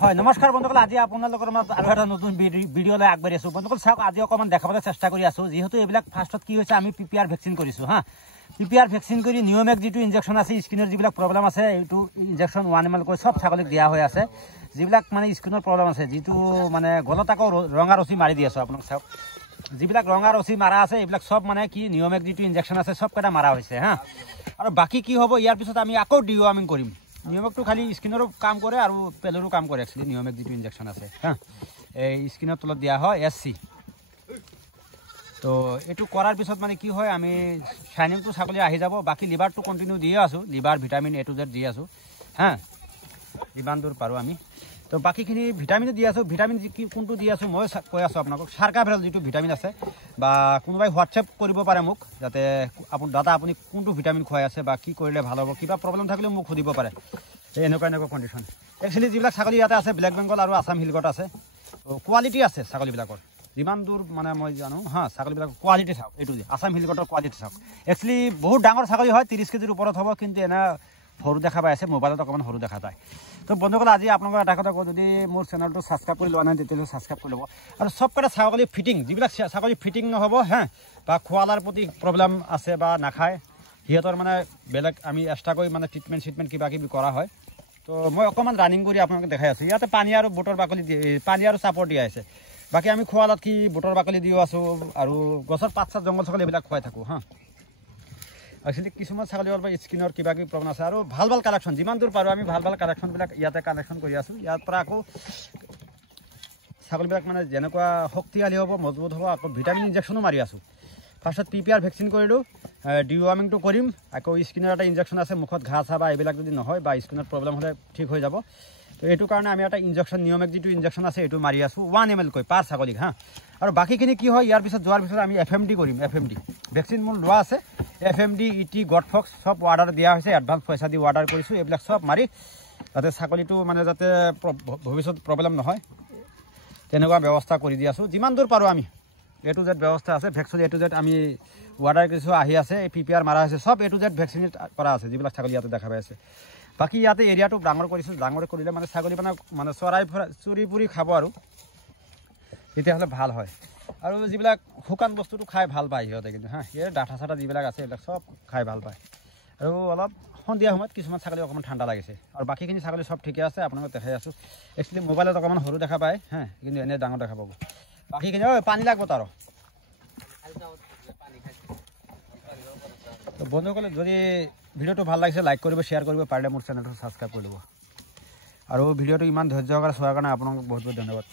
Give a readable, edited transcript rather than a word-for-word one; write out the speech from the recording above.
হয় নমস্কাৰ বন্ধুসকল, আজি আপোনালোকৰ মাজত আৰু এটা নতুন ভিডিঅ'লৈ আগবাঢ়ি আছোঁ। বন্ধুসকল চাওক, আজি অকণমান দেখাবলৈ চেষ্টা কৰি আছোঁ। যিহেতু এইবিলাক ফাৰ্ষ্টত কি হৈছে, আমি PPR ভেকচিন কৰিছোঁ হা। PPR ভেকচিন কৰি নিয়মেক যিটো ইনজেকশ্যন আছে, স্কিনৰ যিবিলাক প্ৰব্লেম আছে, এইটো ইনজেকশ্যন 1 ml কৈ চব ছাগলীক দিয়া হৈ আছে। যিবিলাক মানে স্কিনৰ প্ৰব্লেম আছে, যিটো মানে গলত আকৌ ৰঙা ৰচি মাৰি দি আছোঁ। আপোনালোক চাওক, যিবিলাক ৰঙা ৰচি মাৰা আছে, এইবিলাক চব মানে কি নিয়মেক যিটো ইনজেকশ্যন আছে, চবকেইটা মাৰা হৈছে হা। আৰু বাকী কি হ'ব, ইয়াৰ পিছত আমি আকৌ ডিৱাৰ্মিং কৰিম। নিয়মেকটো খালি স্কিনৰো কাম কৰে আৰু পেলৰো কাম কৰে। একচুৱেলি নিয়মেক যিটো ইনজেকশ্যন আছে হা, এই স্কিনৰ তলত দিয়া হয় SC। তো এইটো কৰাৰ পিছত মানে কি হয়, আমি শ্বাইনিংটো ছাগলী আহি যাব। বাকী লিভাৰটো কণ্টিনিউ দিয়ে আছোঁ, liver vitamin A to Z দি আছোঁ হা, যিমান দূৰ পাৰোঁ আমি। তো বাকীখিনি ভিটামিনো দি আছোঁ। ভিটামিন কি কোনটো দি আছোঁ মই কৈ আছোঁ আপোনালোকক। চাৰ্কাভেল যিটো ভিটামিন আছে, বা কোনোবাই হোৱাটছএপ কৰিব পাৰে মোক, যাতে দাদা আপুনি কোনটো ভিটামিন খুৱাই আছে বা কি কৰিলে ভাল হ'ব, কিবা প্ৰব্লেম থাকিলেও মোক সুধিব পাৰে। এনেকুৱা কণ্ডিশ্যন। একচুৱেলি যিবিলাক ছাগলী ইয়াতে আছে, ব্লেক বেংগল আৰু আছাম হিলগট আছে, কোৱালিটি আছে ছাগলীবিলাকৰ। যিমান দূৰ মানে মই জানো হা, ছাগলীবিলাকৰ কোৱালিটি চাওক। এইটো যে আছাম হিলগটৰ কোৱালিটি চাওক। একচুৱেলি বহুত ডাঙৰ ছাগলী হয়, 30 কেজিৰ ওপৰত হ'ব, কিন্তু এনে সৰু দেখা পাই আছে, মোবাইলত অকণমান সৰু দেখা যায়। তো বন্ধুসকল, আজি আপোনালোকৰ এটা কথা কওঁ, যদি মোৰ চেনেলটো ছাবস্ক্ৰাইব কৰি লোৱা নাই তেতিয়াহ'লে ছাবস্ক্ৰাইব কৰি ল'ব। আৰু চবকেইটা ছাগলী ফিটিং, যিবিলাক ছাগলী ফিটিং নহ'ব হা, বা খোৱা লোৱাৰ প্ৰতি প্ৰব্লেম আছে বা নাখায়, সিহঁতৰ মানে বেলেগ আমি এক্সট্ৰাকৈ মানে ট্ৰিটমেণ্ট কিবা কিবি কৰা হয়। তো মই অকণমান ৰানিং কৰি আপোনালোকে দেখাই আছোঁ। ইয়াতে পানী আৰু বুটৰ বাকলি পানী আৰু চাপৰ দিয়া আছে। বাকী আমি খোৱা লোৱাত কি বুটৰ বাকলি দিও আছোঁ, আৰু গছৰ পাত চাত জংঘল ছাগলী এইবিলাক খুৱাই থাকোঁ হা। একচুৱেলি কিছুমান ছাগলীৰ পৰা স্কিনৰ কিবা কিবি প্ৰব্লেম আছে, আৰু ভাল কালেকশ্যন যিমান দূৰ পাৰোঁ আমি ভাল কালেকশ্যনবিলাক ইয়াতে কালেকশ্যন কৰি আছোঁ। ইয়াৰ পৰা আকৌ ছাগলীবিলাক মানে যেনেকুৱা শক্তিশালী হ'ব, মজবুত হ'ব, আকৌ ভিটামিন ইনজেকশ্যনো মাৰি আছোঁ। ফাৰ্ষ্টত PPR ভেকচিন কৰিলোঁ, ডিৱাৰ্মিংটো কৰিম, আকৌ স্কিনৰ এটা ইনজেকশ্যন আছে, মুখত ঘাঁ চাহ বা এইবিলাক যদি নহয় বা স্কিনত প্ৰব্লেম হ'লে ঠিক হৈ যাব। তো এইটো কাৰণে আমি এটা ইনজেকশ্যন, নিয়মেক যিটো ইনজেকশ্যন আছে, এইটো মাৰি আছোঁ 1 ml কৈ পাৰ ছাগলীক হা। আৰু বাকীখিনি কি হয়, ইয়াৰ পিছত যোৱাৰ পিছত আমি FMD কৰিম। FMD ভেকচিন মোৰ লোৱা আছে। FMD, ET, গডফক্স চব অৰ্ডাৰ দিয়া হৈছে, এডভান্স পইচা দি অৰ্ডাৰ কৰিছোঁ। এইবিলাক চব মাৰি যাতে ছাগলীটো মানে যাতে ভৱিষ্যত প্ৰব্লেম নহয়, তেনেকুৱা ব্যৱস্থা কৰি দি আছোঁ। যিমান দূৰ পাৰোঁ আমি A to Z ব্যৱস্থা আছে। ভেকচিন A to Z আমি অৰ্ডাৰ কৰিছোঁ, আহি আছে। PPR মাৰা হৈছে, চব A to Z ভেকচিনেট কৰা আছে, যিবিলাক ছাগলী ইয়াতে দেখা পাই আছে। বাকী ইয়াতে এৰিয়াটো ডাঙৰ কৰিছোঁ। ডাঙৰ কৰিলে মানে ছাগলী মানে চৰি পুৰি খাব, আৰু তেতিয়াহ'লে ভাল হয়। আৰু যিবিলাক শুকান বস্তুটো খাই ভাল পায় সিহঁতে, কিন্তু হা, এই ডাঠা চাঠা যিবিলাক আছে, এইবিলাক চব খাই ভাল পায়। আৰু অলপ সন্ধিয়া সময়ত কিছুমান ছাগলী অকণমান ঠাণ্ডা লাগিছে, আৰু বাকীখিনি ছাগলী চব ঠিকে আছে। আপোনালোকক দেখাই আছোঁ। একচুৱেলি মোবাইলত অকণমান সৰু দেখা পায় হা, কিন্তু এনেই ডাঙৰ দেখা পাব। বাকীখিনি পানী লাগব তাৰ। বন্ধুসকলে যদি ভিডিঅ'টো ভাল লাগিছে, লাইক কৰিব, শ্বেয়াৰ কৰিব, পাৰিলে মোৰ চেনেলটো ছাবস্ক্ৰাইব কৰি ল'ব। আৰু ভিডিঅ'টো ইমান ধৈৰ্য সহকাৰে চোৱাৰ কাৰণে আপোনালোকক বহুত বহুত ধন্যবাদ।